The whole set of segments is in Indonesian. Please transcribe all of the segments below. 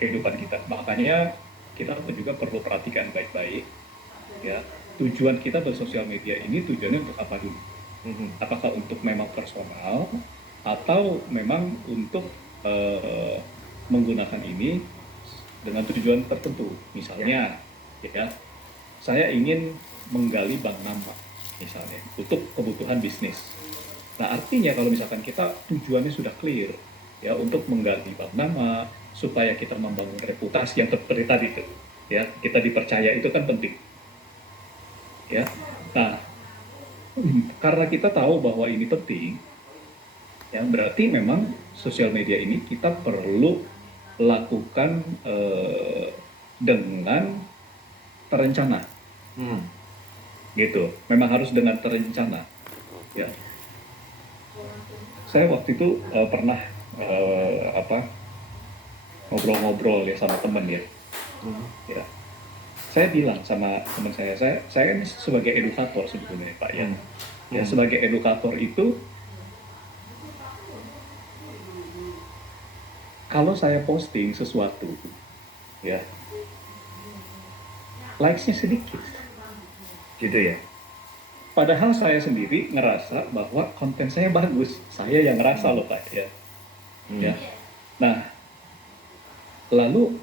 kehidupan kita. Makanya kita juga perlu perhatikan baik-baik, ya, tujuan kita bersosial media ini tujuannya untuk apa dulu? Apakah untuk memang personal atau memang untuk eh, menggunakan ini dengan tujuan tertentu? Ya. Misalnya, ya, saya ingin menggali bank nama, misalnya, untuk kebutuhan bisnis. Nah, artinya kalau misalkan kita tujuannya sudah clear, ya, untuk menggali bank nama, supaya kita membangun reputasi yang seperti tadi itu, ya, kita dipercaya itu kan penting, ya. Nah, karena kita tahu bahwa ini penting, ya, berarti memang sosial media ini kita perlu lakukan dengan terencana, Hmm. gitu. Memang harus dengan terencana, ya. Saya waktu itu pernah apa, ngobrol-ngobrol ya sama teman ya. Ya, saya bilang sama teman saya ini sebagai edukator sebetulnya Pak ya. Hmm. Ya, Hmm. sebagai edukator itu kalau saya posting sesuatu, ya, likes-nya sedikit. Gitu ya. Padahal saya sendiri ngerasa bahwa konten saya bagus. Saya yang ngerasa Hmm. loh Pak ya. Hmm. Ya. Nah, lalu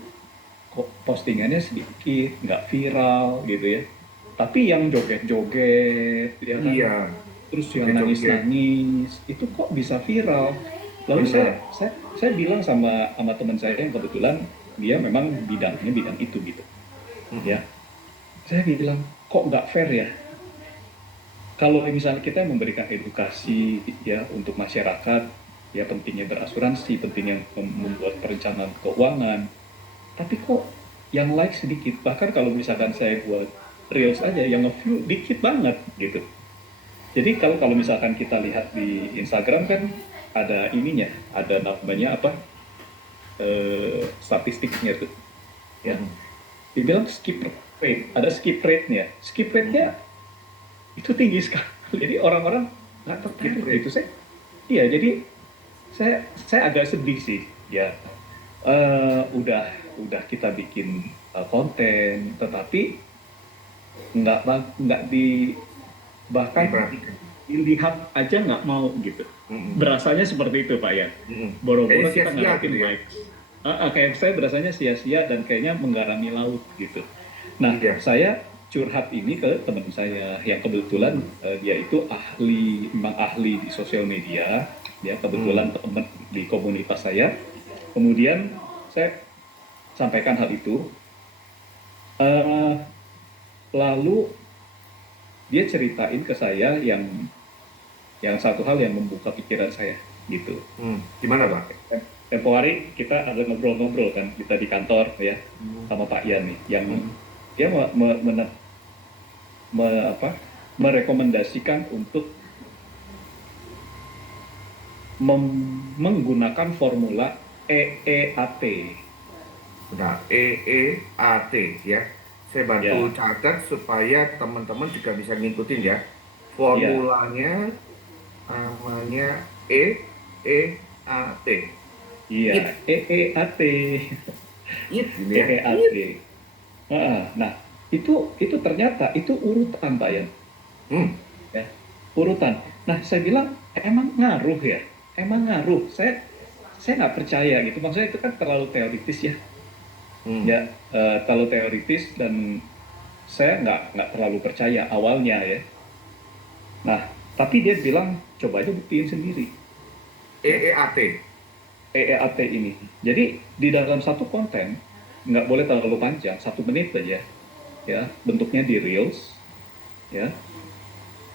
kok postingannya sedikit, nggak viral gitu ya. Tapi yang joget-joget, ya kan, Iya. terus yang Joget-joget. nangis-nangis, itu kok bisa viral. Lalu saya Benar. saya, saya bilang sama teman saya yang kebetulan dia memang bidangnya bidang itu gitu, Hmm. ya. Saya bilang kok nggak fair ya. Kalau misalnya kita memberikan edukasi ya untuk masyarakat, ya pentingnya berasuransi, pentingnya membuat perencanaan keuangan, tapi kok yang like sedikit. Bahkan kalau misalkan saya buat reels aja yang nge-view dikit banget gitu. Jadi kalau kalau misalkan kita lihat di Instagram kan ada ininya, ada namanya apa, statistiknya tuh, ya. Hmm. Dibilang skip rate, ada skip rate-nya. Skip Hmm. rate-nya itu tinggi sekali. Jadi orang-orang nggak Skip tertarik rate. gitu. Iya, jadi saya agak sedih sih, ya. Udah kita bikin konten, tetapi nggak di, bahkan Diperhatikan. dilihat aja nggak mau gitu. Hmm. Berasanya seperti itu Pak ya. Hmm. Kayaknya Boro-boro kita sia-sia gitu ngarepin ya. likes. Kayak saya berasanya sia-sia dan kayaknya menggarami laut gitu. Nah, Iya. saya curhat ini ke teman saya yang kebetulan dia itu memang ahli di sosial media, ya Hmm. kebetulan teman di komunitas saya. Kemudian saya sampaikan hal itu, eh, lalu dia ceritain ke saya yang satu hal yang membuka pikiran saya gitu. Hmm. Gimana, Pak? Tempo hari kita ada ngobrol-ngobrol kan kita di kantor ya Hmm. sama Pak Yan nih yang Hmm. dia apa, merekomendasikan untuk menggunakan formula EEAT, Nah, EEAT ya. Saya bantu ya. catat supaya teman-teman juga bisa ngikutin ya. Iya, Formulanya namanya EEAT. iya, IT, EEAT. IT ini ya. EEAT. IT. Nah, itu ternyata itu urutan Pak Yan, Hmm. ya, urutan. Nah, saya bilang emang ngaruh ya, emang ngaruh. Saya nggak percaya gitu. Maksudnya itu kan terlalu teoritis ya, Hmm. ya, terlalu teoritis dan saya nggak terlalu percaya awalnya ya. Nah, tapi dia bilang coba aja buktiin sendiri, ya, EEAT. EEAT ini. Jadi di dalam satu konten nggak boleh terlalu panjang, 1 menit aja, ya, bentuknya di reels, ya.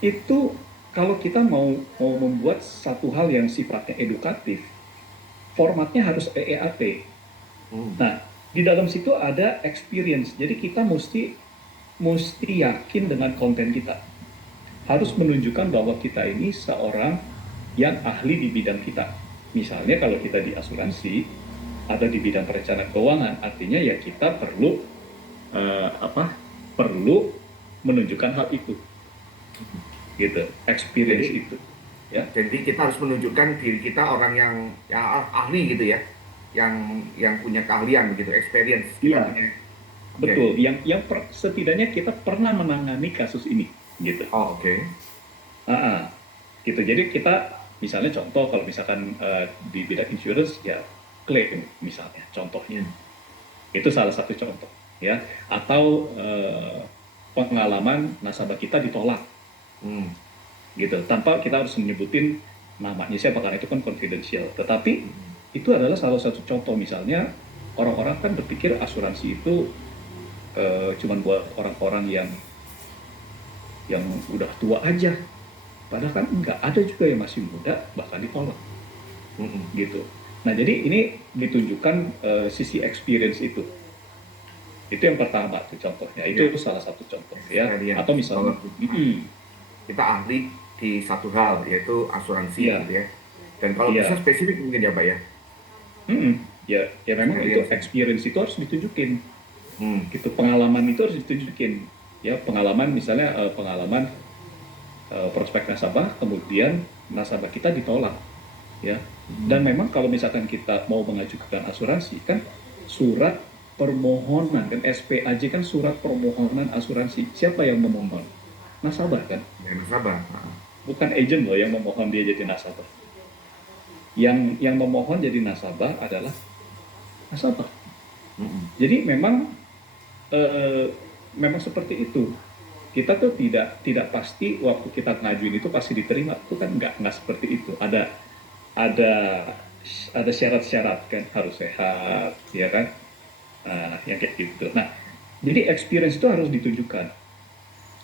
Itu kalau kita mau membuat satu hal yang sifatnya edukatif, formatnya harus EEAT. Hmm. Nah, di dalam situ ada experience. Jadi kita mesti yakin dengan konten kita. Harus Hmm. menunjukkan bahwa kita ini seorang yang ahli di bidang kita. Misalnya kalau kita di asuransi atau di bidang perencanaan keuangan, artinya ya kita perlu apa? Perlu menunjukkan hal itu, gitu, experience Jadi itu, ya. jadi kita harus menunjukkan diri kita orang yang ya ahli gitu ya. yang punya keahlian begitu, experience kita Iya, punya. Oke. betul. Setidaknya kita pernah menangani kasus ini, gitu. Oh, oke. Ah, gitu. Jadi kita misalnya contoh kalau misalkan di bidang insurance ya klaim misalnya contohnya. Hmm. Itu salah satu contoh ya. Atau pengalaman nasabah kita ditolak Hmm. gitu tanpa kita harus menyebutin namanya siapa karena itu kan confidential. Tetapi Hmm. itu adalah salah satu contoh misalnya orang-orang kan berpikir asuransi itu cuman buat orang-orang yang udah tua aja. Padahal kan enggak, ada juga yang masih muda bahkan ditolak Hmm. gitu. Nah, jadi ini ditunjukkan sisi experience itu. Itu yang pertama tuh contohnya. Itu Ya, salah satu contoh ya. Atau experience. misalnya, Kalau kita ahli di satu hal, yaitu asuransi iya, gitu ya. Dan kalau bisa iya, spesifik mungkin ya, Pak ya. ya, ya memang itu Experience ya. experience itu harus ditunjukin, Hmm. gitu. Pengalaman itu harus ditunjukin, ya. Pengalaman misalnya pengalaman prospek nasabah, kemudian nasabah kita ditolak, ya. Dan Hmm. memang kalau misalkan kita mau mengajukan asuransi kan surat permohonan kan SPAJ kan surat permohonan asuransi. Siapa yang memohon? Nasabah kan, Ya, nasabah. bukan agent loh yang memohon dia jadi nasabah. Yang memohon jadi nasabah adalah nasabah. Hmm. Jadi eh, memang seperti itu. Kita tuh tidak pasti waktu kita ngajuin itu pasti diterima. Itu kan nggak seperti itu. Ada ada syarat-syarat kan, harus sehat, ya kan? Nah, yang kayak gitu. Nah, jadi experience itu harus ditunjukkan.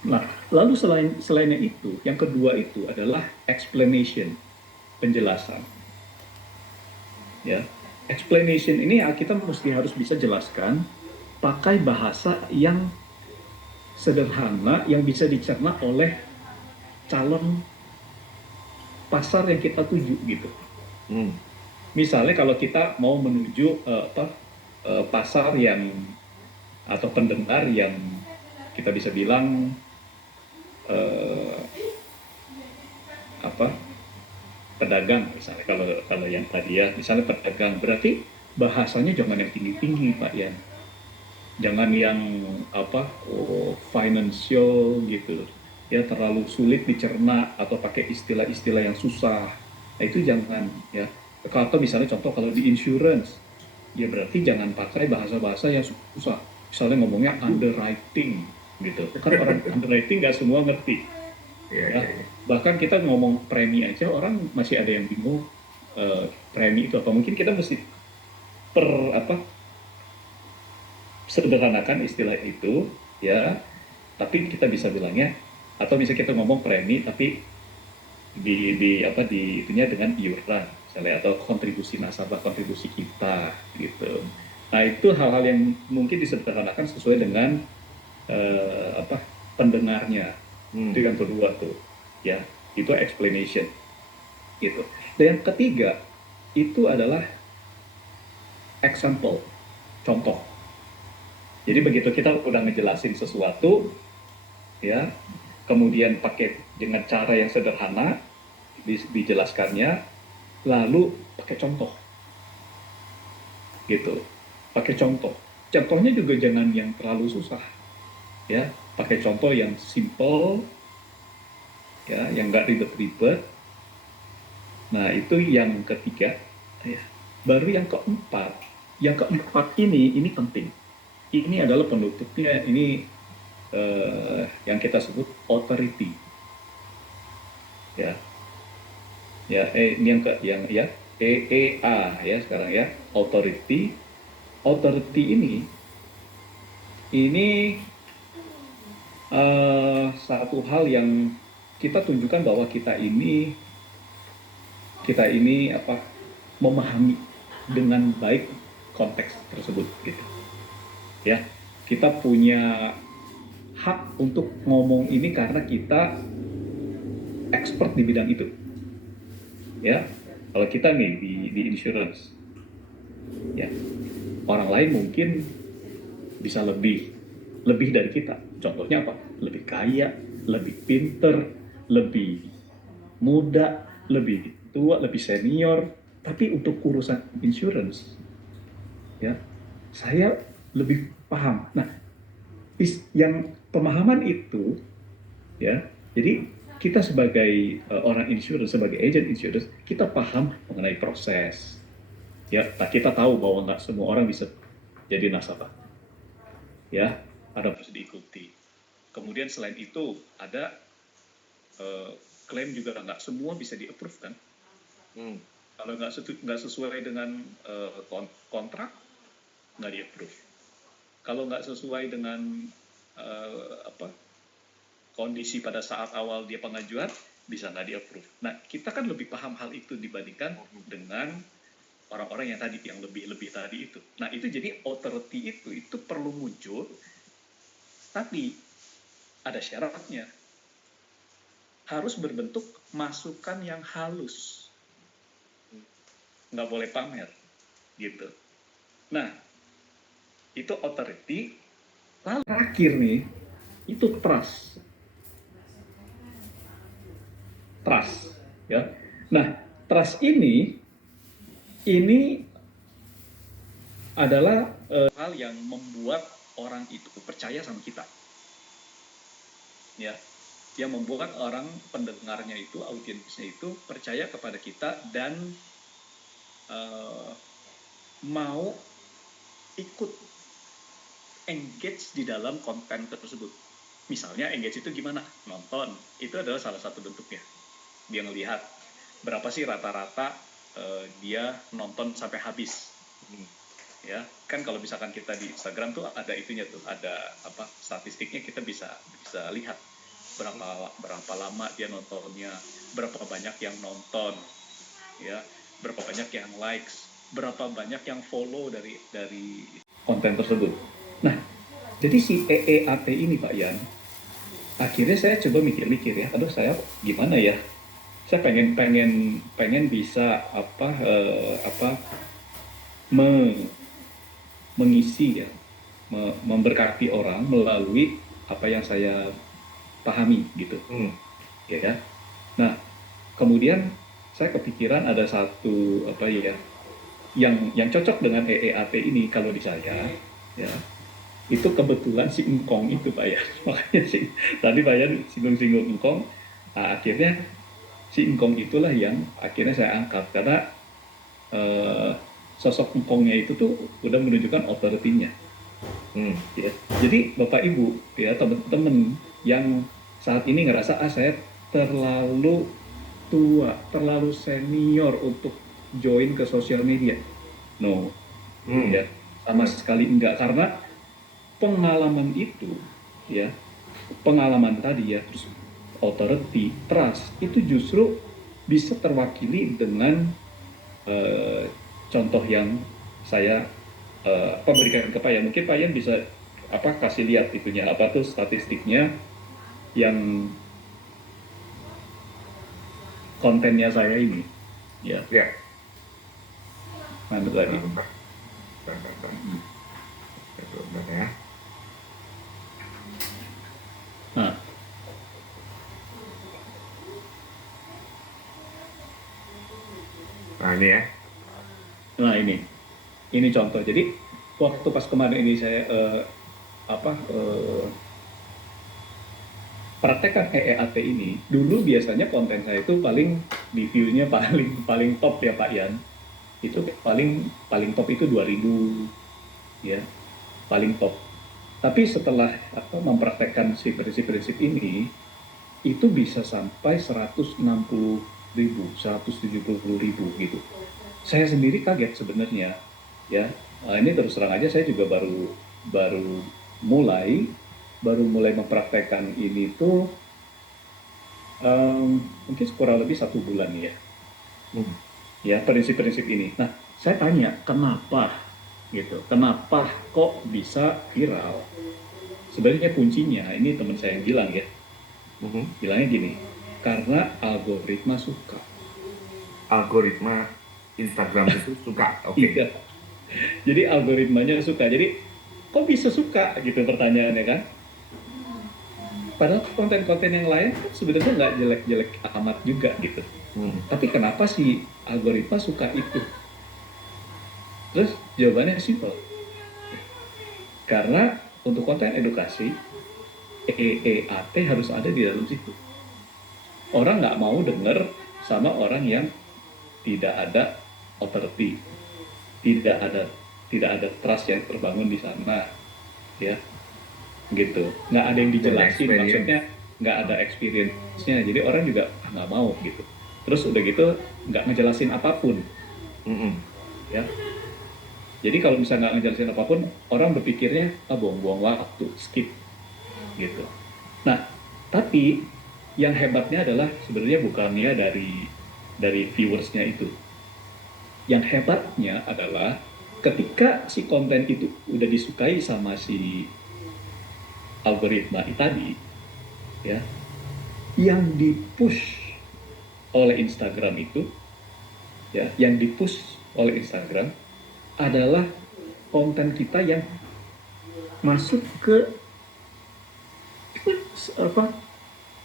Nah, lalu selainnya itu, yang kedua itu adalah explanation, penjelasan. Ya, explanation ini kita mesti harus bisa jelaskan pakai bahasa yang sederhana yang bisa dicerna oleh calon pasar yang kita tuju gitu. Hmm. Misalnya kalau kita mau menuju pasar yang atau pendengar yang kita bisa bilang eh, apa pedagang misalnya kalau kalau yang tadi ya misalnya pedagang berarti bahasanya jangan yang tinggi-tinggi Pak ya, jangan yang financial gitu ya, terlalu sulit dicerna atau pakai istilah-istilah yang susah. Nah, itu jangan ya. Atau misalnya contoh kalau di insurance ya berarti jangan pakai bahasa-bahasa yang susah, misalnya ngomongnya underwriting gitu kan, orang underwriting nggak semua ngerti Ya, ya. ya, ya. Bahkan kita ngomong premi aja orang masih ada yang bingung premi itu apa. Mungkin kita mesti per apa sederhanakan istilah itu ya, tapi kita bisa bilangnya atau bisa kita ngomong premi tapi di itunya dengan iuran misalnya atau kontribusi nasabah, kontribusi kita gitu. Nah, itu hal-hal yang mungkin disederhanakan sesuai dengan pendengarnya. Itu Hmm. yang kedua tuh ya, itu explanation gitu. Dan yang ketiga itu adalah example, contoh. Jadi begitu kita udah ngejelasin sesuatu, ya, kemudian pakai dengan cara yang sederhana, dijelaskannya, lalu pakai contoh, gitu. Pakai contoh. Contohnya juga jangan yang terlalu susah, ya. Pakai contoh yang simple, ya, yang nggak ribet-ribet. Nah, itu yang ketiga. Ya. Baru yang keempat ini penting. Ini adalah penutupnya, ini yang kita sebut authority, ya, ya, ini yang ya, EEA ya sekarang ya, authority. Authority ini satu hal yang kita tunjukkan bahwa kita ini memahami dengan baik konteks tersebut gitu ya. Kita punya hak untuk ngomong ini karena kita expert di bidang itu ya. Kalau kita nih di insurance ya, orang lain mungkin bisa lebih dari kita. Contohnya apa? Lebih kaya, lebih pinter, lebih muda, lebih tua, lebih senior. Tapi untuk urusan insurance, ya, saya lebih paham. Nah, yang pemahaman itu, ya, jadi kita sebagai orang insurance, sebagai agent insurance, kita paham mengenai proses. Ya, nah kita tahu bahwa nggak semua orang bisa jadi nasabah. Ya, ada harus diikuti. Kemudian selain itu ada eh, klaim juga nggak semua bisa di-approve kan. Kalau nggak sesuai dengan kontrak, nggak di-approve. Kalau nggak sesuai dengan apa kondisi pada saat awal dia pengajuan, bisa nggak di-approve. Nah, kita kan lebih paham hal itu dibandingkan dengan orang-orang yang tadi, yang lebih tadi itu. Nah, itu jadi authority itu perlu muncul, tapi ada syaratnya. Harus berbentuk masukan yang halus. Nggak boleh pamer, gitu. Nah, itu authority. Lalu terakhir nih, itu trust. Trust, ya. Nah, trust ini adalah hal yang membuat orang itu percaya sama kita, ya, yang membuat orang pendengarnya itu, audiensnya itu percaya kepada kita dan mau ikut engage di dalam konten tersebut. Misalnya engage itu gimana? Nonton, itu adalah salah satu bentuknya. Dia ngelihat berapa sih rata-rata dia nonton sampai habis. Ya, kan kalau misalkan kita di Instagram tuh ada itunya tuh, ada apa statistiknya, kita bisa lihat berapa lama dia nontonnya, berapa banyak yang nonton, ya, berapa banyak yang likes, berapa banyak yang follow dari konten tersebut. Nah, jadi si EEAT ini Pak Yan, akhirnya saya coba mikir-mikir ya, aduh saya gimana ya, saya pengen bisa mengisi ya, memberkati orang melalui apa yang saya pahami gitu. Ya. Nah, kemudian saya kepikiran ada satu apa ya, yang cocok dengan EEAT ini kalau di saya, ya, itu kebetulan si Engkong itu Pak ya. Makanya sih tadi Pak Yan singgung-singgung Engkong. Nah, akhirnya si Engkong itulah yang akhirnya saya angkat karena sosok Engkongnya itu tuh udah menunjukkan authority-nya. Ya. Jadi Bapak Ibu ya, teman-teman yang saat ini ngerasa saya terlalu tua, terlalu senior untuk join ke sosial media, no, ya, sama sekali enggak, karena pengalaman itu, ya, pengalaman tadi ya, terus authority, trust itu justru bisa terwakili dengan contoh yang saya berikan ke Pak Yan. Mungkin Pak Yan bisa kasih lihat itunya apa tuh statistiknya yang kontennya saya ini, ya. Mana tadi? Ya. Nah ini ya. Nah ini contoh. Jadi waktu pas kemarin ini saya praktekkan EEAT ini, dulu biasanya konten saya itu paling di view-nya paling top ya Pak Yan. Itu paling top itu 2000, ya, paling top. Tapi setelah mempraktekkan si prinsip-prinsip ini, itu bisa sampai 160.000, 170.000 gitu. Saya sendiri kaget sebenarnya, ya. Ini terus terang aja saya juga baru mulai mempraktekkan ini tuh mungkin kurang lebih 1 bulan ya. Ya, prinsip-prinsip ini. Nah, saya tanya kenapa gitu, kenapa kok bisa viral? Sebenarnya kuncinya ini teman saya yang bilang ya, bilangnya gini, karena algoritma suka. Algoritma Instagram itu suka, oke. Iya. Jadi algoritmanya suka. Jadi kok bisa suka gitu pertanyaannya kan? Padahal konten-konten yang lain kan sebenarnya nggak jelek-jelek amat juga gitu. Tapi kenapa sih algoritma suka itu? Terus jawabannya simpel, karena untuk konten edukasi EEAT harus ada di dalam situ. Orang nggak mau denger sama orang yang tidak ada authority, tidak ada tidak ada trust yang terbangun di sana, ya gitu. Nggak ada yang Dari dijelasin, experience. maksudnya nggak ada experience-nya, jadi orang juga nggak mau gitu. Terus udah gitu nggak ngejelasin apapun, Mm-mm. ya. Jadi kalau misalnya nggak ngejelasin apapun, orang berpikirnya buang-buang waktu, skip gitu. Nah, tapi yang hebatnya adalah sebenarnya bukannya dari viewersnya itu. Yang hebatnya adalah ketika si konten itu udah disukai sama si algoritma tadi, ya, yang dipush oleh Instagram itu, ya, yang dipush oleh Instagram adalah konten kita yang masuk ke apa,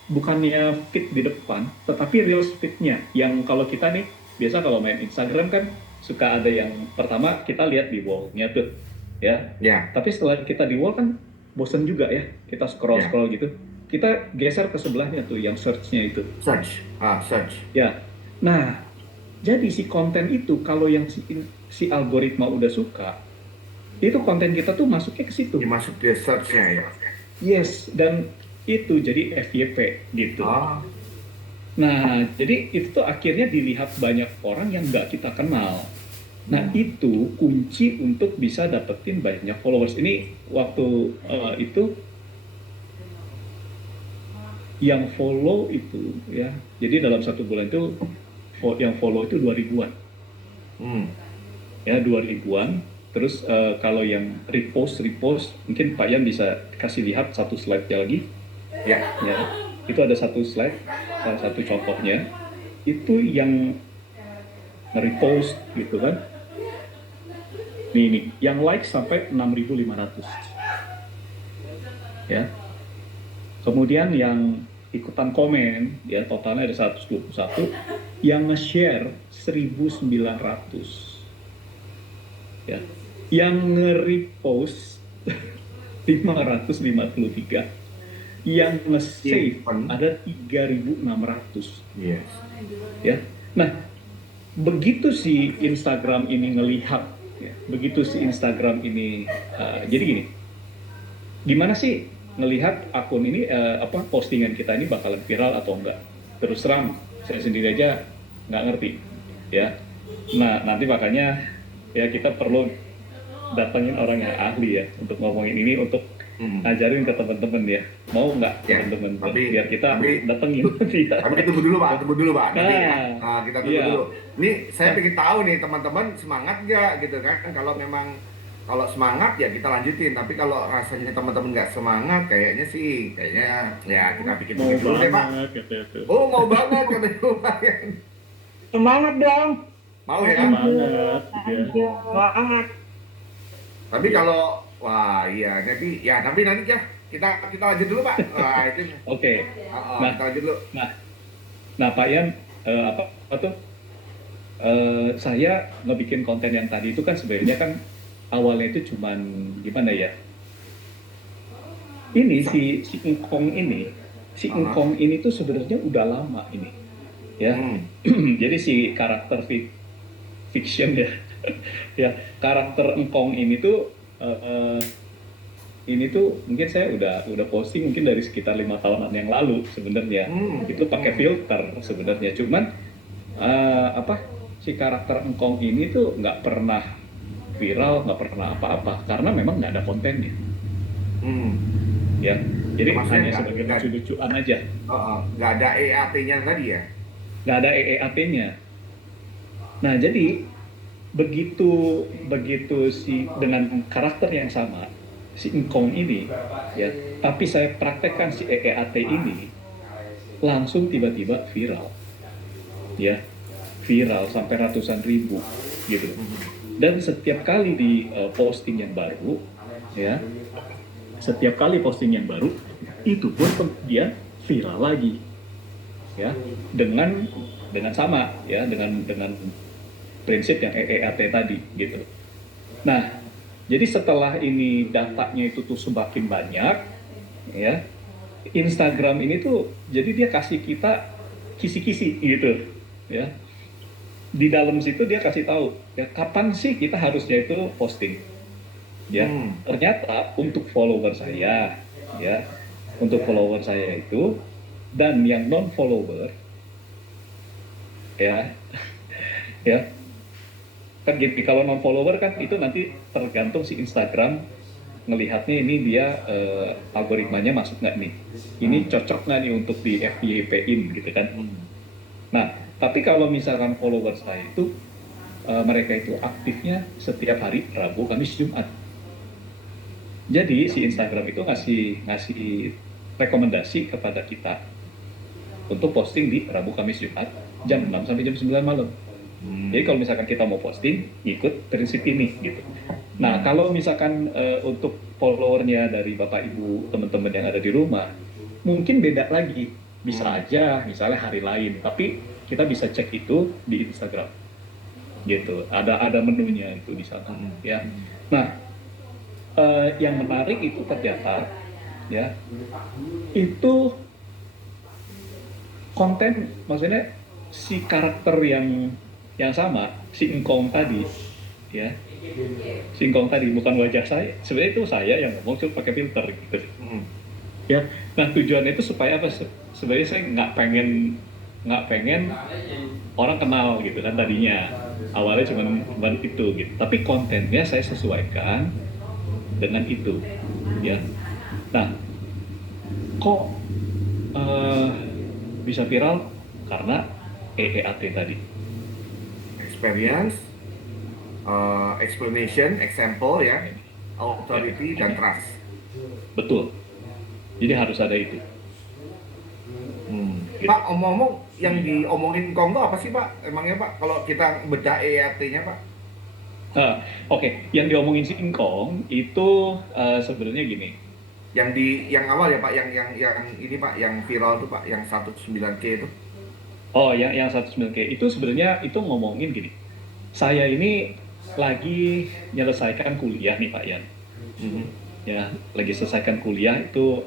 bukannya feed di depan, tetapi real feednya. Yang kalau kita nih, biasa kalau main Instagram kan suka ada yang pertama kita lihat di wall-nya tuh, ya. Ya, Tapi setelah kita di wall kan bosen juga ya, kita ya. scroll-scroll gitu. Kita geser ke sebelahnya tuh, yang search-nya itu. Search. Ya, nah jadi si konten itu kalau yang si algoritma udah suka, itu konten kita tuh masuknya ke situ. Dimasuk dia search-nya ya. Yes, dan itu jadi FYP gitu. Oh, Nah, jadi itu tuh akhirnya dilihat banyak orang yang nggak kita kenal. Nah, itu kunci untuk bisa dapetin banyak followers. Ini waktu itu yang follow itu, ya. Jadi dalam satu bulan itu yang follow itu 2 ribuan. hmm. Ya, 2 ribuan. Terus kalau yang repost, mungkin Pak Yan bisa kasih lihat satu slide lagi. Ya, Ya, itu ada satu slide, salah satu contohnya. Itu yang nge-repost gitu kan. Nih, yang like sampai 6.500. Ya. Kemudian yang ikutan komen, ya totalnya ada 121. Yang nge-share 1.900. Ya. Yang nge-repost 553. Yang nge-save even. ada 3.600. Yes. Ya. Nah, begitu si Instagram ini ngelihat, ya, begitu si Instagram ini, jadi gini, gimana sih ngelihat akun ini, apa, postingan kita ini bakalan viral atau enggak? Terus terang, saya sendiri aja nggak ngerti, ya. Nah, nanti makanya ya kita perlu datangin orang yang ahli ya untuk ngomongin ini, untuk Hmm. ngajarin ke teman-teman ya. Mau nggak Ya, teman-teman biar kita tapi datengin ya. tunggu dulu Pak, nanti ya. Nah, Nah, kita tunggu iya. dulu. Ini saya Nah, pengen tahu nih teman-teman semangat nggak gitu kan? Kalau memang kalau semangat ya kita lanjutin. Tapi kalau rasanya teman-teman nggak semangat, kayaknya ya kita bikin mau dulu deh Pak. banget katanya tuh. Oh mau banget katanya lumayan. Semangat dong. Mau ya. Lanjut, Semangat ya. lanjut. Semangat. Tapi Iya. kalau wah iya tapi nanti ya kita lanjut dulu Pak. Wah itu. Oke. Nah, Kita lanjut dulu. nah, nah Pak Yan, apa tuh? Saya ngebikin konten yang tadi itu kan sebenarnya kan awalnya itu cuman gimana ya? Ini si Engkong ini, tuh sebenarnya udah lama ini, ya. Hmm. Jadi si karakter fiction ya, ya, karakter Engkong ini tuh, ini tuh mungkin saya udah posting mungkin dari sekitar 5 tahunan yang lalu sebenarnya. Itu pakai filter sebenarnya, cuman apa, si karakter Engkong ini tuh nggak pernah viral, nggak pernah apa-apa karena memang nggak ada kontennya, Hmm. ya. Jadi Maksudnya hanya sebagai lucu-lucuan aja, nggak ada EAT-nya tadi ya? nggak ada EEAT-nya. Nah, jadi begitu begitu si dengan karakter yang sama si Engkong ini, ya, tapi saya praktekkan si EEAT ini, langsung tiba-tiba viral, ya, viral sampai ratusan ribu gitu. Dan setiap kali di posting yang baru, ya, setiap kali posting yang baru itu pun dia viral lagi, ya, dengan sama, ya, dengan prinsip yang EEAT tadi gitu. Nah, jadi setelah ini datanya itu tuh semakin banyak, ya, Instagram ini tuh jadi dia kasih kita kisi-kisi gitu, ya. Di dalam situ dia kasih tahu, ya kapan sih kita harusnya itu posting, ya. Hmm. Ternyata untuk follower saya, ya, untuk follower saya itu dan yang non follower, ya, ya, kan gini, kalau non follower kan itu nanti tergantung si Instagram ngelihatnya ini dia algoritmanya masuk nggak nih, ini cocok nggak nih untuk di FYP-in gitu kan. Nah, tapi kalau misalkan follower saya itu mereka itu aktifnya setiap hari Rabu, Kamis, Jumat. Jadi si Instagram itu ngasih ngasih rekomendasi kepada kita untuk posting di Rabu, Kamis, Jumat jam 6 sampai jam 9 malam. Jadi kalau misalkan kita mau posting, ikut prinsip ini gitu. Nah, kalau misalkan untuk followernya dari Bapak Ibu teman-teman yang ada di rumah, mungkin beda lagi. Bisa aja misalnya hari lain, tapi kita bisa cek itu di Instagram. Gitu. Ada menunya itu di sana, ya. Nah, yang menarik itu ternyata ya, itu konten maksudnya si karakter yang sama, si engkong tadi, ya, singkong tadi bukan wajah saya, sebenarnya itu saya yang ngomong cuma pakai filter gitu, ya. Nah, tujuannya itu supaya apa? Sebenarnya saya nggak pengen orang kenal gitu kan, tadinya awalnya cuma itu gitu, tapi kontennya saya sesuaikan dengan itu, ya. Nah, kok eh, bisa viral? Karena EEAT tadi. Experience, explanation, example ya, authority dan trust. Betul. Jadi harus ada itu. Gitu. Pak, omong-omong yang diomongin Kong itu apa sih Pak? Emangnya Pak, kalau kita bedah EAT-nya Pak? Oke. Yang diomongin si Ingkong itu sebenarnya gini. Yang awal ya Pak, yang ini Pak, yang viral tuh Pak, yang 19K itu. Oh, yang 19K itu sebenarnya itu ngomongin gini. Saya ini lagi menyelesaikan kuliah nih Pak Yan. Ya, lagi selesaikan kuliah itu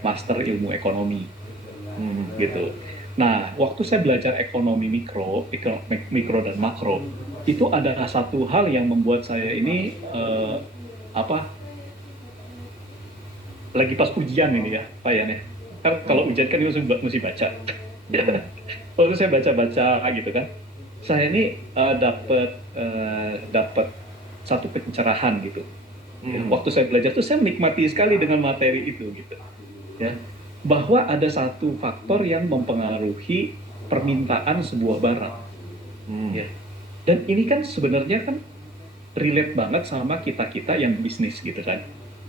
master ilmu ekonomi. Gitu. Nah, waktu saya belajar ekonomi mikro dan makro, itu ada satu hal yang membuat saya ini lagi pas ujian ini ya, Pak Yan ya. Kan kalau ujian kan itu mesti baca. Ya. Waktu saya baca-baca gitu kan, saya ini dapat satu pencerahan gitu. Ya, waktu saya belajar tuh saya menikmati sekali dengan materi itu gitu. Ya, bahwa ada satu faktor yang mempengaruhi permintaan sebuah barang. Ya. Dan ini kan sebenarnya kan relate banget sama kita-kita yang bisnis gitu kan.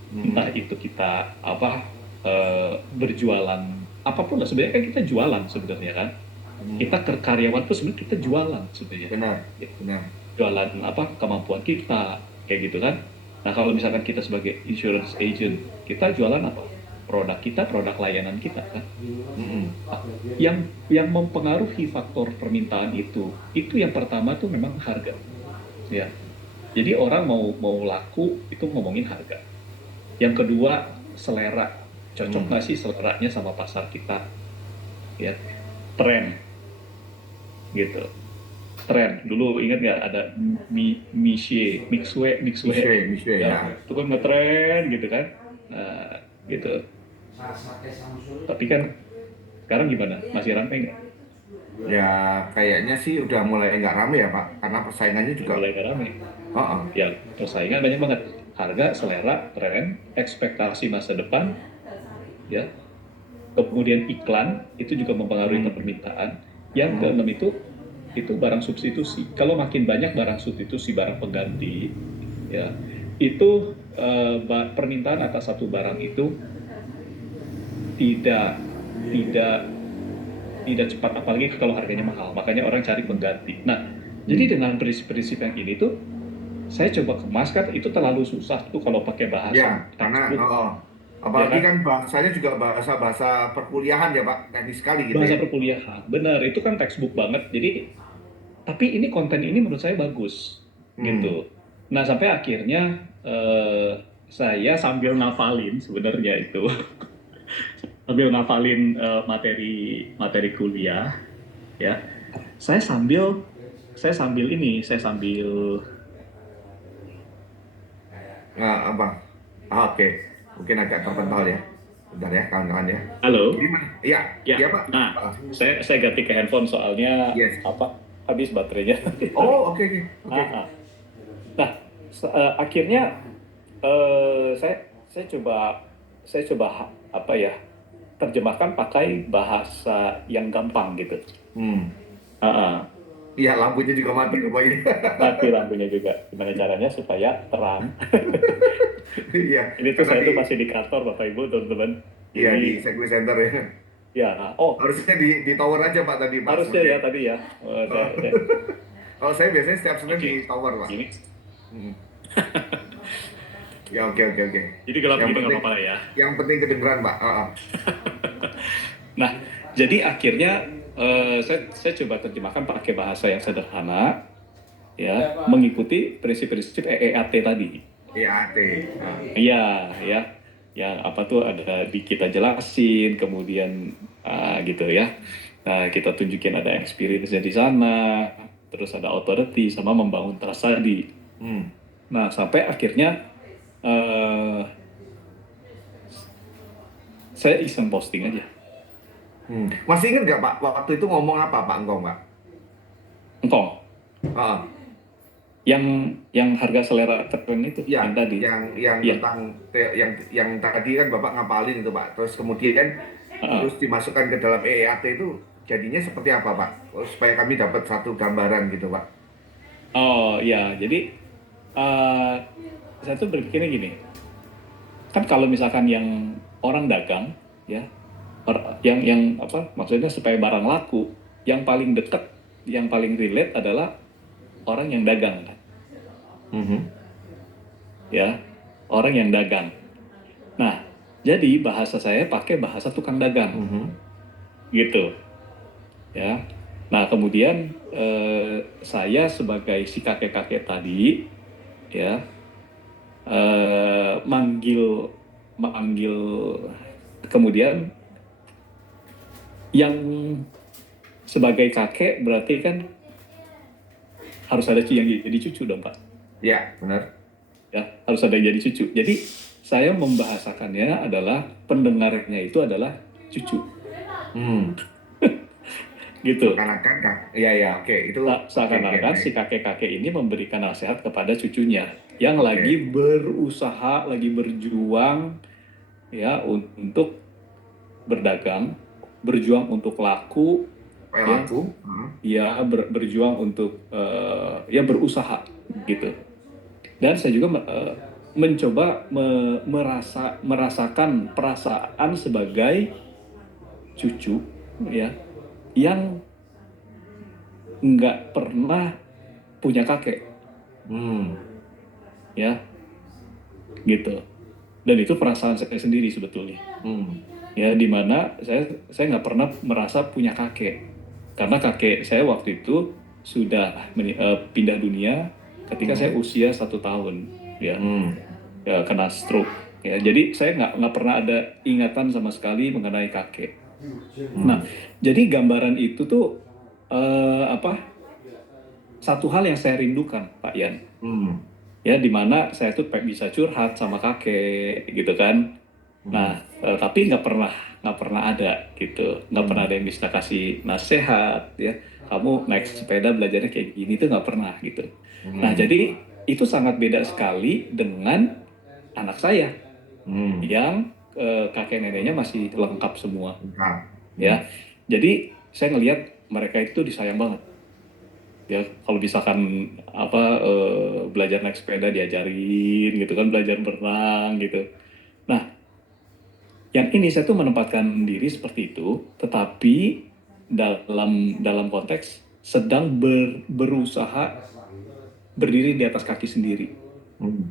Entah itu kita berjualan apapun lah, sebenarnya kan kita jualan sebenarnya kan. Kita karyawan tuh sebenarnya kita jualan sebenarnya. Benar. Jualan kemampuan kita kayak gitu kan. Nah, kalau misalkan kita sebagai insurance agent, kita jualan apa? Produk kita, produk layanan kita kan. Yang mempengaruhi faktor permintaan itu yang pertama tuh memang harga. Ya. Jadi orang mau laku itu ngomongin harga. Yang kedua, selera. Cocok nggak sih seleranya sama pasar kita? Ya. Tren. Gitu. Tren. Dulu ingat nggak ada Mixue. Ya. Itu kan ngetren gitu kan. Nah, gitu. Tapi kan sekarang gimana? Masih ramai nggak? Ya kayaknya sih udah mulai nggak rame ya Pak, karena persaingannya juga. Mulai nggak ramai. Ya, persaingan banyak banget. Harga, selera, tren, ekspektasi masa depan, ya. Kemudian iklan itu juga mempengaruhi permintaan. Yang keenam itu barang substitusi. Kalau makin banyak barang substitusi, barang pengganti, ya, itu permintaan atas satu barang itu tidak cepat, apalagi kalau harganya mahal. Makanya orang cari pengganti. Nah, jadi dengan prinsip-prinsip yang ini tuh saya coba kemas, kan itu terlalu susah tuh kalau pakai bahasa Ya, karena apalagi ya kan bahasanya juga bahasa perkuliahan ya Pak, teknis sekali gitu. Bahasa perkuliahan, benar, itu kan textbook banget. Jadi, tapi ini konten ini menurut saya bagus, gitu. Nah, sampai akhirnya saya sambil ngafalin sebenarnya itu, sambil ngafalin materi materi kuliah, ya. Saya sambil saya sambil Nah, apa? Ah, oke, mungkin agak terpental ya. Bentar ya, kawan-kawan ya. halo, Jadi mana? Iya, ya. iya Pak. Nah, Ah, saya ganti ke handphone soalnya yes. apa habis baterainya. Oh, oke, oke, Ah, oke. ah. Nah, akhirnya saya coba apa ya terjemahkan pakai bahasa yang gampang gitu. Hmm. Ah, ah. Iya, lampunya juga mati rupanya. Mati lampunya juga. Gimana caranya supaya terang? Iya, Ini tuh karena saya di tuh masih di kantor Bapak Ibu teman-teman. iya di Jadi Segway Center ya. ya, oh Harusnya di tower aja Pak tadi Pak harusnya sebenarnya. ya tadi ya. Oh. Kalau saya biasanya setiap Senin Oke. di tower Pak. Gini. Hmm. Ya, oke, oke, oke. Jadi gelap Yang gini nggak penting apa-apa lah ya. yang penting kedengeran Pak. Ah, ah. Nah, jadi akhirnya saya coba terjemahkan pakai bahasa yang sederhana, ya, mengikuti prinsip-prinsip EEAT tadi. IAT. Ah. Iya, ya, yang apa tuh ada di kita jelasin, kemudian gitu ya. Nah, kita tunjukin ada experience di sana, terus ada authority sama membangun trust tadi. Hmm. Nah, sampai akhirnya eh, saya iseng posting aja. Hmm. Masih ingat nggak Pak waktu itu ngomong apa Pak Engkong Pak? Engkong, Ah, yang harga selera tren itu, ya, yang tadi. yang Iya. tentang yang tadi kan Bapak ngapalin itu Pak. Terus kemudian Heeh. terus dimasukkan ke dalam EEAT itu jadinya seperti apa Pak? Oh, supaya kami dapat satu gambaran gitu Pak. Oh ya, jadi eh, saya tuh berpikirnya gini, kan kalau misalkan yang orang dagang, ya, yang apa, maksudnya supaya barang laku, yang paling dekat, yang paling relate adalah orang yang dagang, kan? Mhm. Ya, orang yang dagang. Nah, jadi bahasa saya pakai bahasa tukang dagang, Mhm. gitu, ya. Nah, kemudian saya sebagai si kakek-kakek tadi, ya, manggil manggil kemudian yang sebagai kakek berarti kan harus ada yang jadi cucu dong Pak, Ya, benar. ya harus ada yang jadi cucu. Jadi saya membahasakannya adalah pendengarnya itu adalah cucu, Hmm. gitu. Seakan-akan Kak. Iya, ya, oke. Itu oke, oke, Seakan-akan baik. si kakek-kakek ini memberikan nasihat kepada cucunya yang lagi Oke. berusaha, lagi berjuang, ya, untuk berdagang, berjuang untuk laku, Supaya ya, laku. Heeh. ya berjuang untuk ya berusaha gitu. Dan saya juga mencoba merasakan perasaan sebagai cucu, ya, yang nggak pernah punya kakek, Hmm. ya, gitu. Dan itu perasaan saya sendiri sebetulnya, Hmm. ya, dimana saya nggak pernah merasa punya kakek karena kakek saya waktu itu sudah pindah dunia ketika saya Hmm. usia 1 tahun, ya, Hmm. ya kena stroke, ya. Jadi saya nggak pernah ada ingatan sama sekali mengenai kakek. Nah, Hmm. jadi gambaran itu tuh apa, satu hal yang saya rindukan Pak Yan, Hmm. ya, dimana saya tuh bisa curhat sama kakek gitu kan. Hmm. Nah, tapi nggak pernah ada gitu, nggak pernah Hmm. ada yang bisa kasih nasihat, ya. Kamu naik sepeda belajarnya kayak gini tuh nggak pernah gitu. Nah, Hmm. jadi itu sangat beda sekali dengan anak saya Hmm. yang kakek neneknya masih lengkap semua, Lengkap. Hmm. ya. Jadi saya ngelihat mereka itu disayang banget, ya. Kalau misalkan apa belajar naik sepeda diajarin gitu kan, belajar berenang gitu. Nah, yang ini saya tuh menempatkan diri seperti itu, tetapi dalam konteks sedang berusaha berdiri di atas kaki sendiri, Hmm.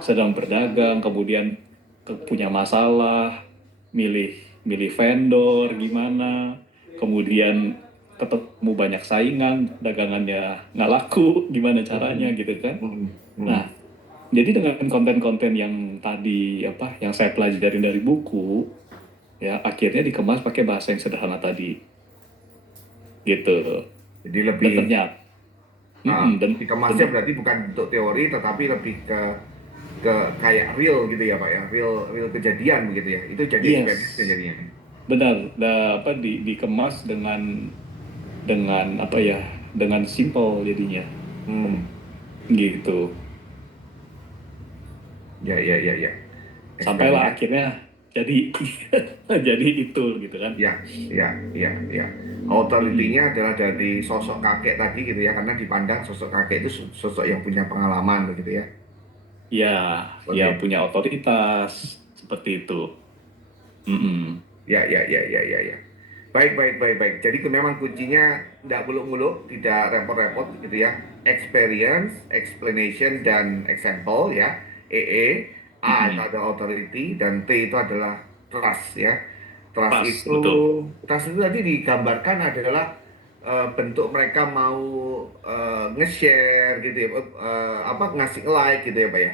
sedang berdagang, kemudian punya masalah, milih milih vendor gimana, kemudian ketemu banyak saingan, dagangannya nggak laku, gimana caranya Hmm. gitu kan. Hmm. Hmm. Nah, jadi dengan konten-konten yang tadi yang saya pelajarin dari buku, ya akhirnya dikemas pakai bahasa yang sederhana tadi, gitu. Jadi Dan lebih ternyata, dan dikemasnya dan berarti bukan bentuk teori tetapi lebih ke kayak real gitu ya Pak ya, real real kejadian begitu ya. Itu jadi yes, experience jadinya. benar. Dikemas dengan dengan simple jadinya, Hmm. gitu. Ya ya ya ya. Sampailah Experience. akhirnya jadi jadi itu gitu kan. Ya ya ya ya. Mm-mm. Authority-nya adalah dari sosok kakek tadi gitu ya, karena dipandang sosok kakek itu sosok yang punya pengalaman begitu ya. Ya, ya Oke. punya otoritas seperti itu. Mm-mm. Ya, ya, ya, ya, ya, ya. Baik, baik, baik, baik. Jadi memang kuncinya tidak muluk-muluk, tidak repot-repot gitu ya. Experience, explanation, dan example ya. EE, A itu Mm-mm. ada authority, dan T itu adalah trust ya. Trust Pas, itu, betul. trust itu tadi digambarkan adalah bentuk mereka mau nge-share gitu ya, apa ngasih like gitu ya, Pak ya.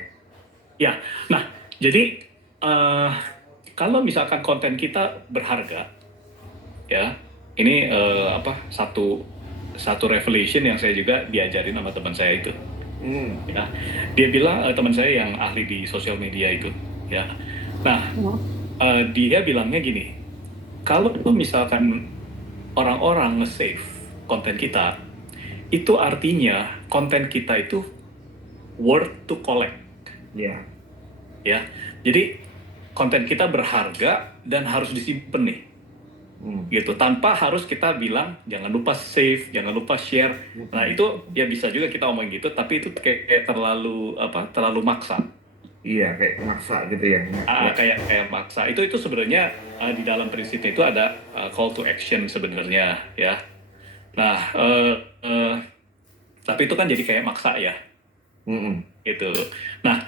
Ya, nah jadi eh, kalau misalkan konten kita berharga, ya ini satu satu revelation yang saya juga diajarin sama teman saya itu. Hmm, Ya, dia bilang teman saya yang ahli di sosial media itu, ya. Nah, dia bilangnya gini, kalau misalkan orang-orang nge-save konten kita, itu artinya konten kita itu worth to collect, ya. ya. Jadi konten kita berharga dan harus disimpan nih, Hmm. gitu. Tanpa harus kita bilang jangan lupa save, jangan lupa share. Nah Hmm. itu ya bisa juga kita omong gitu, tapi itu kayak terlalu maksa. Iya, kayak maksa gitu ya. Ya. Kayak kayak maksa. Itu sebenarnya di dalam prinsipnya itu ada call to action sebenarnya, ya. Nah, tapi itu kan jadi kayak maksa ya, Mm-mm. gitu. Nah,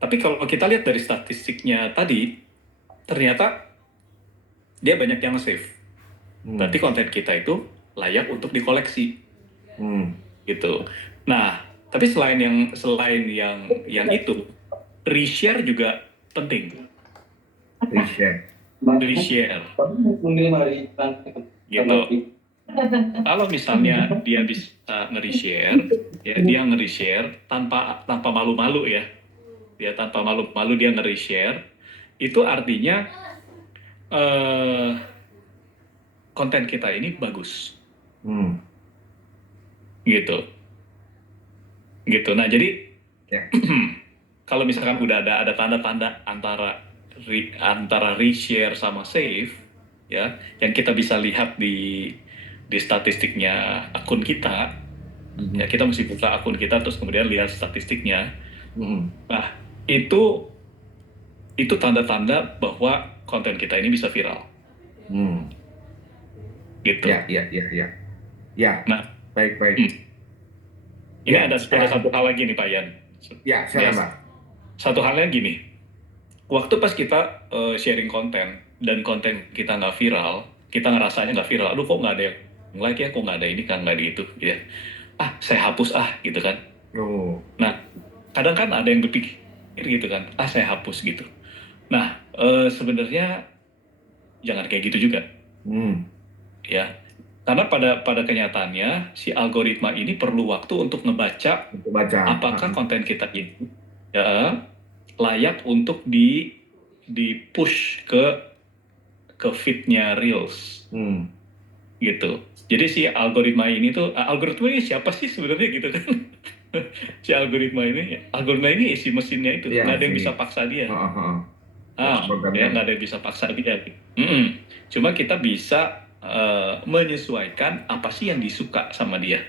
tapi kalau kita lihat dari statistiknya tadi, ternyata dia banyak yang save. Berarti Hmm. konten kita itu layak untuk dikoleksi, Hmm. gitu. Nah, tapi selain yang itu, reshare juga penting. Riset. Reshare, gitu. Kalau misalnya dia bisa nge-reshare, ya dia nge-reshare tanpa malu-malu ya, dia tanpa malu-malu dia nge-reshare, itu artinya eh, konten kita ini bagus, Hmm. gitu, gitu. Nah jadi Ya. kalau misalkan udah ada tanda-tanda antara reshare sama save, ya, yang kita bisa lihat di statistiknya akun kita, ya Mhm. kita mesti buka akun kita terus kemudian lihat statistiknya. Mhm. Nah, itu tanda-tanda bahwa konten kita ini bisa viral, Hmm. gitu. Ya, ya, ya, ya. Ya, Nah, baik, baik. hmm, ini Ya, ada dan satu hal lagi nih Pak Yan. ya, Ya, silakan, Pak. satu halnya gini, waktu pas kita sharing konten dan konten kita nggak viral, kita ngerasanya nggak viral, aduh kok nggak ada yang like ya, kok nggak ada ini kan nggak ada itu, gitu ya. Saya hapus gitu kan. Oh. Nah, kadang kan ada yang berpikir gitu kan, saya hapus gitu. Nah, sebenarnya jangan kayak gitu juga, Hmm. ya. Karena pada kenyataannya si algoritma ini perlu waktu untuk ngebaca Untuk baca. apakah konten kita ini ya layak untuk di push ke feednya Reels, Hmm. gitu. Jadi si algoritma ini siapa sih sebenarnya gitu kan? Algoritma ini si mesinnya itu Ya, nggak ada yang bisa sih. paksa dia. Oh, oh, oh. Ya, Ya programnya. nggak ada yang bisa paksa dia. Mm-mm. Cuma kita bisa menyesuaikan apa sih yang disuka sama dia,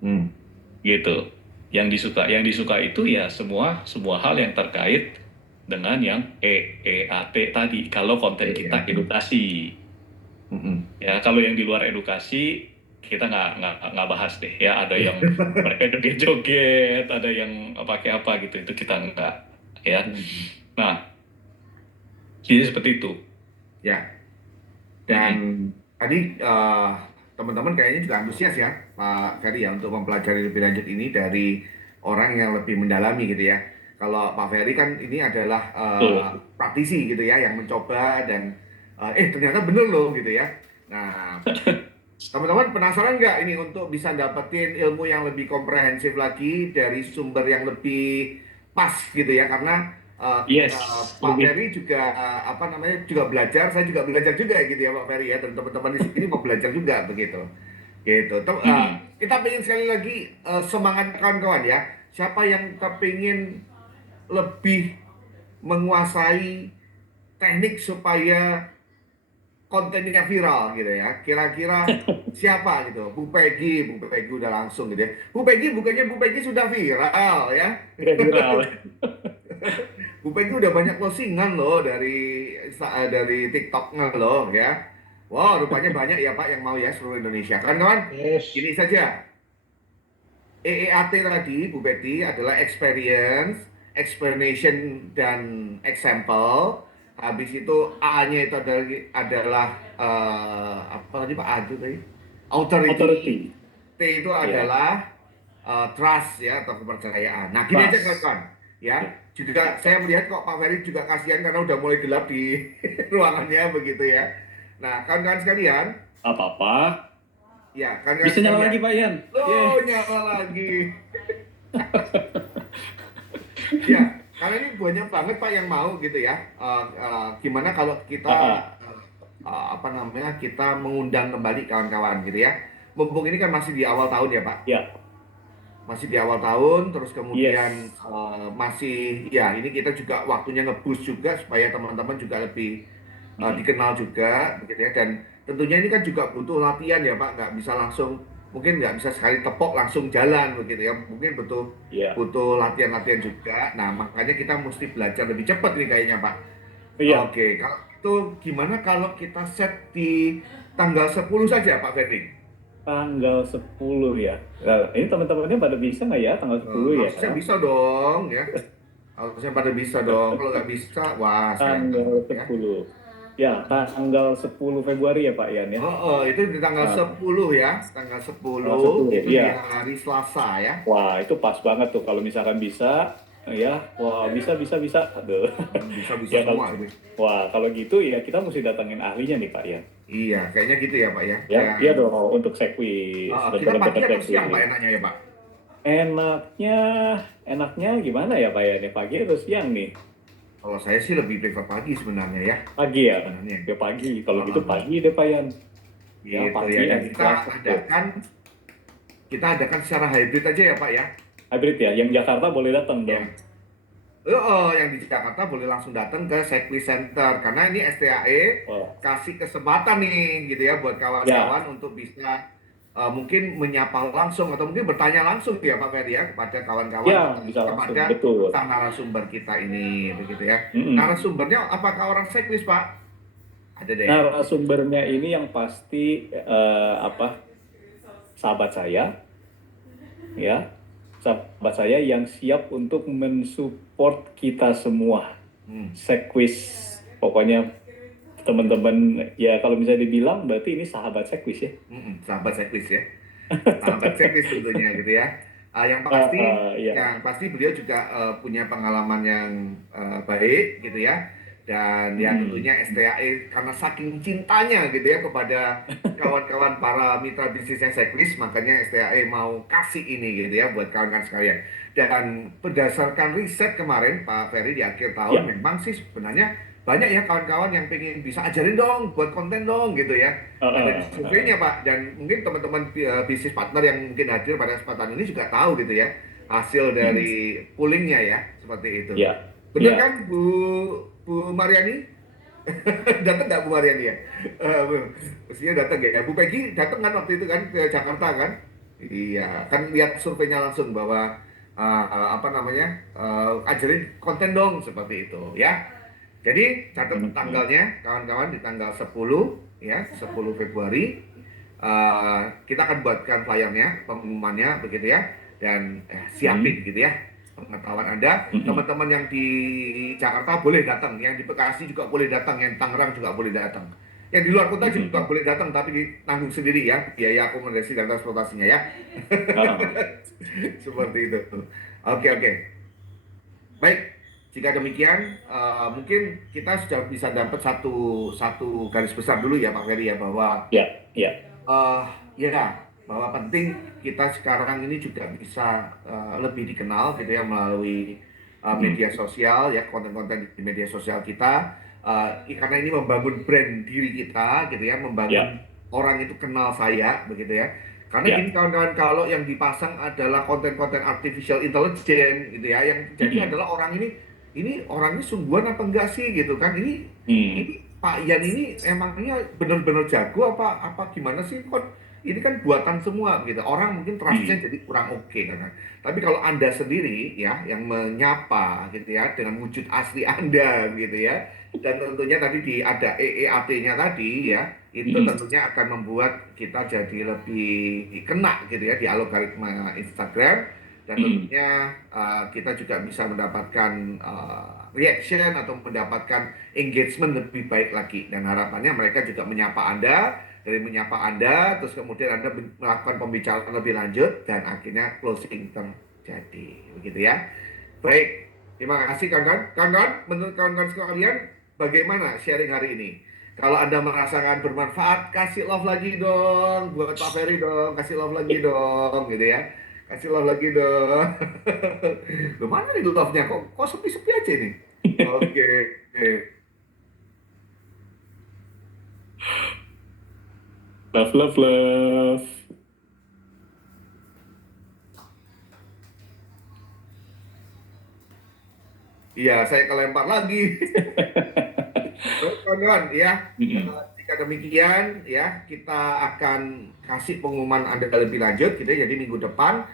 Hmm. gitu. Yang disuka itu ya semua hal yang terkait dengan yang EAT tadi. Kalau konten Ya. kita edukasi, Hmm. ya kalau yang di luar edukasi kita nggak bahas deh. Ya ada yang mereka joget-joget, ada yang pakai apa gitu, itu kita nggak, ya. Hmm. Nah, jadi seperti itu. Ya, dan Mm-mm. tadi teman-teman kayaknya juga antusias ya, Pak Ferry ya, untuk mempelajari lebih lanjut ini dari orang yang lebih mendalami gitu ya. Kalau Pak Ferry kan ini adalah Betul. praktisi gitu ya, yang mencoba dan ternyata bener loh gitu ya. Nah, teman-teman penasaran nggak ini untuk bisa dapetin ilmu yang lebih komprehensif lagi dari sumber yang lebih pas gitu ya? Karena Yes, Pak lebih. Ferry juga apa namanya juga belajar, saya juga belajar juga gitu ya Pak Ferry ya, dan teman-teman di sini mau belajar juga begitu. Gitu. Mm-mm. Kita pengen sekali lagi semangat kawan-kawan ya. Siapa yang kepingin lebih menguasai teknik supaya kontennya viral gitu ya. Kira-kira siapa gitu? Bu Peggy udah langsung gitu ya. Bu Peggy bukannya Bu Peggy sudah viral ya. Udah viral. Bu Peggy udah banyak closingan loh dari TikToknya loh ya. Wow, rupanya banyak ya Pak yang mau ya seluruh Indonesia. Kan kawan? Yes. Gini saja. EEAT tadi, Bu Betty, adalah experience, explanation, dan example. Habis itu A-nya itu adalah apa tadi Pak A itu tadi? Authority. Authority. T itu Ya. adalah trust ya atau kepercayaan. Nah, gini aja Trust. kawan-kawan ya. Ya. Juga saya melihat kok Pak Ferry juga kasihan karena udah mulai gelap di ruangannya begitu ya. Nah, kawan-kawan sekalian, Apa-apa. ya kawan-kawan Bisa nyala sekalian. lagi Pak Ian. Loh, Yes. nyala lagi. Ya, karena ini banyak banget Pak yang mau gitu ya. Gimana kalau kita Ah, ah. apa namanya kita mengundang kembali kawan-kawan gitu ya. Mumpung ini kan masih di awal tahun ya Pak. Ya. Masih di awal tahun, terus kemudian Yes. masih ya ini kita juga waktunya nge-boost juga supaya teman-teman juga lebih Mm-mm. dikenal juga begitu ya. Dan tentunya ini kan juga butuh latihan ya Pak. Nggak bisa langsung mungkin nggak bisa sekali tepok langsung jalan begitu ya. Mungkin butuh Ya. butuh latihan-latihan juga. Nah, makanya kita mesti belajar lebih cepat nih kayaknya, Pak. Iya. Oke, kalau itu gimana kalau kita set di tanggal 10 saja, Pak Ferdi? Tanggal 10 ya. Nah, ini teman-temannya pada bisa nggak ya tanggal 10 ya? Harusnya bisa dong, ya. Harusnya pada bisa dong. Kalau nggak bisa, wah sayang banget Tanggal ya. 10. Ya, tanggal 10 Februari ya Pak Ian ya. Oh, itu di tanggal Nah, 10 ya. Tanggal tanggal 10 10. itu di Ya. hari Selasa ya. Wah, itu pas banget tuh kalau misalkan bisa ya. Wah, bisa bisa bisa. Aduh. Bisa-bisa Ya kalau semua ini. wah, kalau gitu ya kita mesti datengin ahlinya nih Pak Ian. Iya, kayaknya gitu ya, Pak ya. Ya, iya Dan dong untuk sekuis, kita pagi bener-bener atau siang, Pak, sekuis. enaknya ya, Pak? Enaknya, enaknya gimana ya Pak Ian? Pagi atau siang nih? Kalau saya sih lebih prefer pagi sebenarnya ya. Pagi ya kan? Sebenarnya. Ya pagi. Kalau gitu Heeh. pagi deh Pak Ian. Ya Gitu pagi ya. Dan hari Selasa tuh. kita adakan secara hybrid aja ya Pak ya. Hybrid ya. Yang Jakarta boleh datang Ya. dong. Yang di Jakarta boleh langsung datang ke Sekwi Center karena ini STAE Oh, kasih kesempatan nih gitu ya buat ya, kawan-kawan untuk bisa mungkin menyapa langsung atau mungkin bertanya langsung ya Pak Ferry ya kepada kawan-kawan ya bisa langsung. kepada Betul. sang narasumber kita ini begitu ya. Mm-mm. Narasumbernya apakah orang Sekwis Pak? Ada deh. Narasumbernya ini yang pasti apa? Sahabat saya, ya, sahabat saya yang siap untuk mensupport kita semua. Hmm. Sekwis, pokoknya teman-teman ya kalau bisa dibilang berarti ini sahabat Sekwis ya. Sahabat Sekwis ya. Sahabat Sekwis tentunya gitu ya. Ya. Yang pasti beliau juga punya pengalaman yang baik gitu ya. Dan ya Mm-mm. tentunya STAE karena saking cintanya gitu ya kepada kawan-kawan para mitra bisnisnya Sekwis, makanya STAE mau kasih ini gitu ya buat kawan-kawan sekalian. Dan berdasarkan riset kemarin Pak Ferry di akhir tahun Ya. memang sih sebenarnya banyak ya kawan-kawan yang pengen bisa ajarin dong buat konten dong gitu ya. Ada di surveinya Pak, dan mungkin teman-teman bisnis partner yang mungkin hadir pada kesempatan ini juga tahu gitu ya hasil Mm. dari poolingnya ya seperti itu. Ya. Bener Ya. kan Bu Mariani? Datang nggak Bu Mariani ya? Mestinya datang ya. Bu Peggy datang kan waktu itu kan ke Jakarta kan? Iya, kan lihat surveinya langsung bahwa apa namanya ajarin konten dong seperti itu ya. Jadi catat Mm-mm. tanggalnya kawan-kawan di tanggal 10 ya 10 Februari kita akan buatkan flyernya pengumumannya begitu ya dan siapin Mm. gitu ya pengetahuan Anda Mm-mm. teman-teman yang di Jakarta boleh datang yang di Bekasi juga boleh datang yang Tangerang juga boleh datang yang di luar kota juga Mm-mm. boleh datang tapi tanggung sendiri ya biaya akomodasi dan transportasinya ya Ah, seperti itu. Oke, oke. Baik, jika demikian, mungkin kita sudah bisa dapat satu satu garis besar dulu ya Pak Ferry ya, bahwa Ya, ya. eh ya, bahwa penting kita sekarang ini juga bisa lebih dikenal gitu ya melalui Mm, media sosial ya, konten-konten di media sosial kita. Karena ini membangun brand diri kita gitu ya, ya, membangun orang itu kenal saya begitu ya. Karena ya. gini kawan-kawan, kalau yang dipasang adalah konten-konten artificial intelligence gitu ya, yang jadi Mm, adalah orang ini orangnya sungguhan apa enggak sih gitu kan? Ini mm, Pak Yan ini emangnya benar-benar jago apa gimana sih? Ini kan buatan semua gitu. Orang mungkin trustnya mm, jadi kurang oke kan. Tapi kalau Anda sendiri ya yang menyapa gitu ya dengan wujud asli Anda gitu ya. Dan tentunya tadi ada EEAT-nya tadi ya, itu mm, tentunya akan membuat kita jadi lebih kena gitu ya di algoritma Instagram, dan mm, tentunya kita juga bisa mendapatkan reaction atau mendapatkan engagement lebih baik lagi, dan harapannya mereka juga menyapa Anda, dari menyapa Anda terus kemudian Anda melakukan pembicaraan lebih lanjut dan akhirnya closing terjadi begitu ya. Baik, terima kasih kawan-kawan. Kawan-kawan, menurut kawan-kawan sekalian, bagaimana sharing hari ini? Kalau Anda merasakan bermanfaat, kasih love lagi dong buat Pak Ferry dong, kasih love lagi dong gitu ya. Kasih love lagi dong. Loh, mana nih love-nya? Kok sepi-sepi aja nih? Oke. Love, love, love. Iya, saya kelempar lagi. Baik, kawan-kawan ya, Mm, jika demikian ya kita akan kasih pengumuman Anda lebih lanjut gitu ya. Jadi minggu depan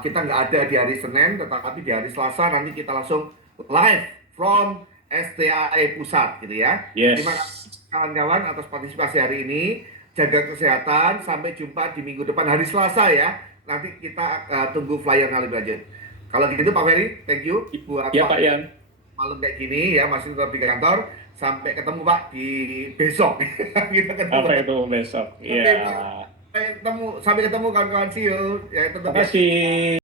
kita nggak ada di hari Senin, tetapi di hari Selasa nanti kita langsung live from STAE Pusat gitu ya. Terima kasih yes. kawan-kawan atas partisipasi hari ini. Jaga kesehatan. Sampai jumpa di minggu depan hari Selasa ya. Nanti kita tunggu flyer lebih lanjut. Kalau gitu Pak Ferry, thank you buat Ya, Pak waktu Yan. malam kayak gini ya, masih tetap di kantor. Sampai ketemu Pak di besok. Kita ketemu Sampai lagi. itu besok. Ya. Oke Pak, sampai ketemu kawan-kawan, see you. Ya tetap ya. Makasih.